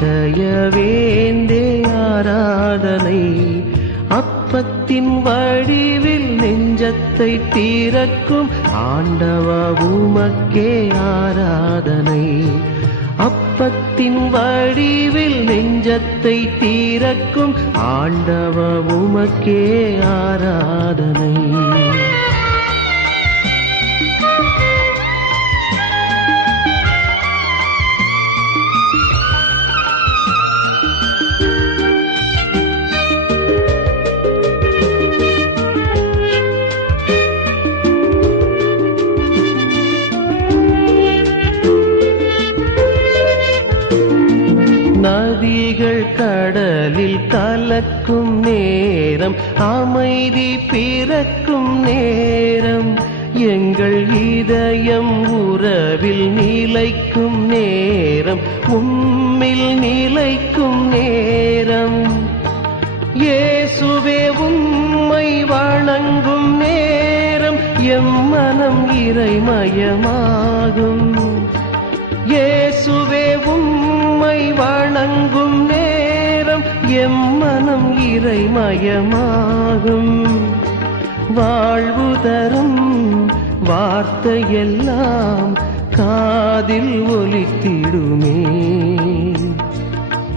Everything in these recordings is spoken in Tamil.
இதய வேந்தே ஆராதனை. அப்பத்தின் வடிவில் நெஞ்சத்தை தீரக்கும் ஆண்டவ உமக்கே ஆராதனை. அப்பத்தின் வடிவில் நெஞ்சத்தை தீரக்கும் ஆண்டவ உமக்கே ஆராதனை. பிறக்கும் நேரம் அமைதி பிறக்கும் நேரம். எங்கள் இதயம் உறவில் நிலைக்கும் நேரம் உம்மில் நிலைக்கும் நேரம். இயேசுவே உம்மை வணங்கும் நேரம் எம் மனம் இறைமயமாகும். இயேசுவே உம்மை வணங்கும் நேரம் எம் இறைமயமாகும் வாழ்வு தரும் வார்த்தையெல்லாம் காதில் ஒலித்திடுமே.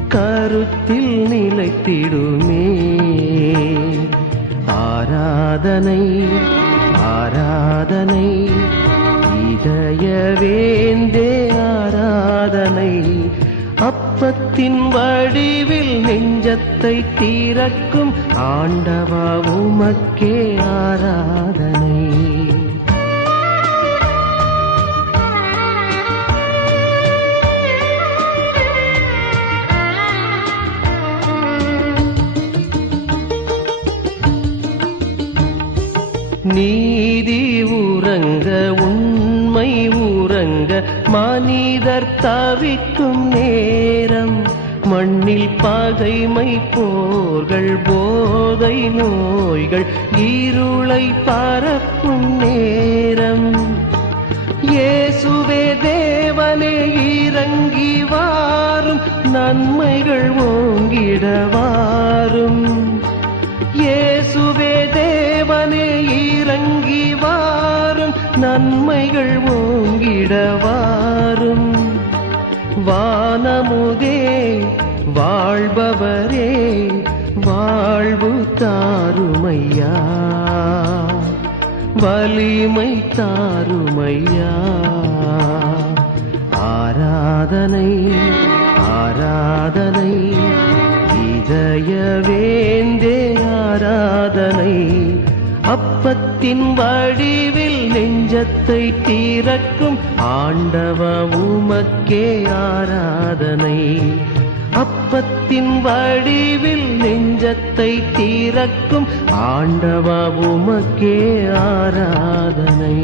கருத்தில் நிலைத்திடுமே. ஆராதனை ஆராதனை இதயவேந்தே ஆராதனை. அப்பத்தின் வடிவில் நெஞ்சத்தை தீரக்கும் ஆண்டவா உமக்கே ஆராதனை. நீதி உறங்க உண்மை உறங்க மனிதர் தவிக்க பகைமை போர்கள் போதை நோய்கள் இருளை பரப்பும் நேரம். இயேசுவே தேவனே இறங்கி வாரும் நன்மைகள் ஓங்கிடவாரும் இயேசுவே தேவனே இறங்கி வாரும் நன்மைகள் ஓங்கிடவாரும் வாழ்பவரே வாழ்வு தாருமையா? வலிமை தாருமையா? ஆராதனை ஆராதனை இதய வேந்தே ஆராதனை. அப்பத்தின் வடிவில் நெஞ்சத்தை தீரக்கும் ஆண்டவ உமக்கே ஆராதனை. அப்பத்தின் வடிவில் நெஞ்சத்தை தீரக்கும் ஆண்டவ உமக்கே ஆராதனை.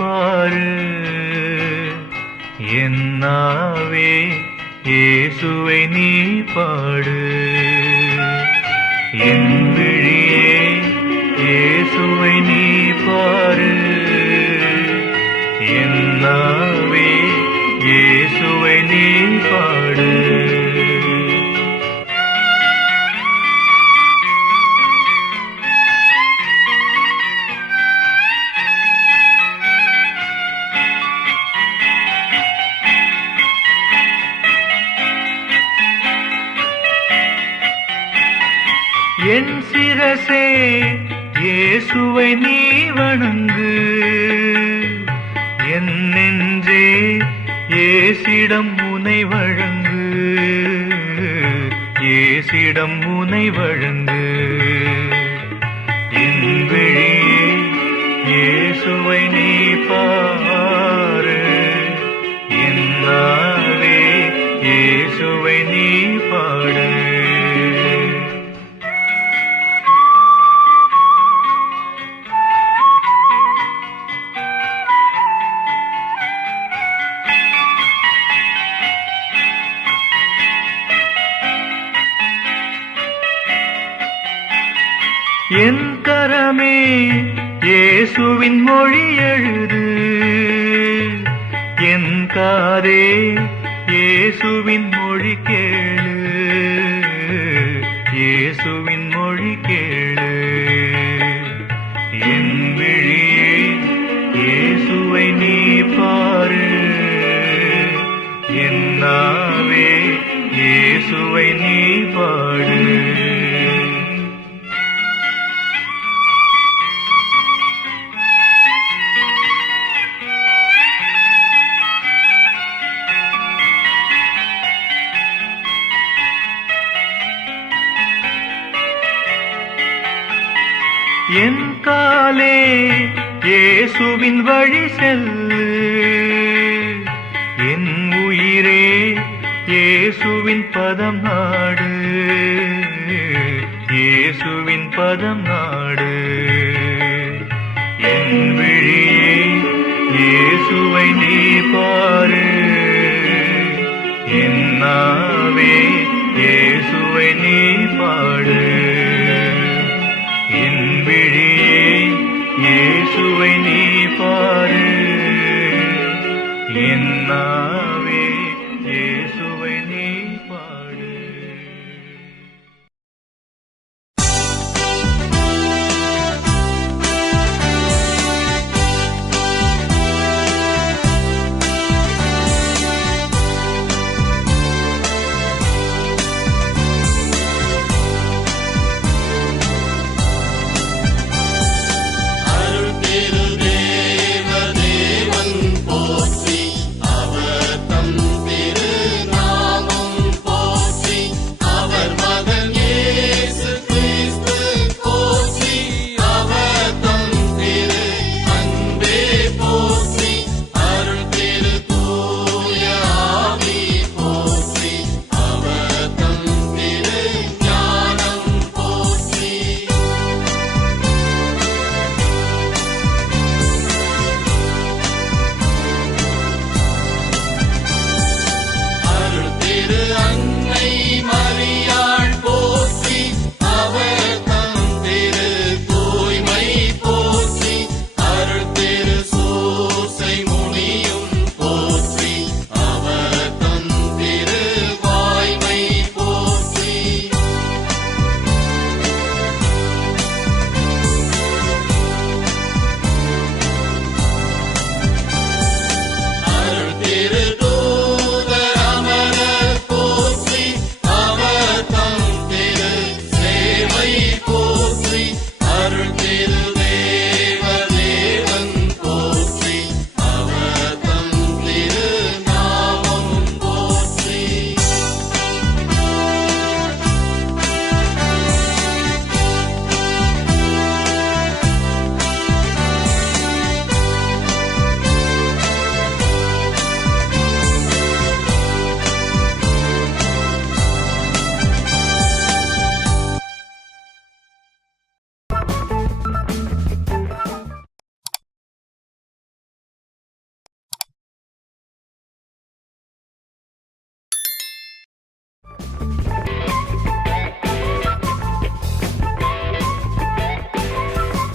பாரு. என்னாவே இயேசுவை நீ பாடு. என் விழியே இயேசுவை நீ பாரு. என்னாவே இயேசுவை நீ பாடு. இயேசுவை நீ வணங்கு. என் நெஞ்சே ஏசிடம் முனை வழங்கு. ஏசிடம் முனை வழங்கு. என் கரமே இயேசுவின் மொழி எழுது. என் காதே இயேசுவின் மொழி கேளு. இயேசுவின் மொழி கேளு. என் விழியே இயேசுவை நீ பாரு. என் நாவே இயேசுவை நீ பாடு. என் இயேசுவின் வழி செல்லு. என் உயிரே இயேசுவின் பதம் நாடு. இயேசுவின் பதம் நாடு. என் விழியே இயேசுவை நீ பாரு. என் நாவே இயேசுவை நீ பாடு.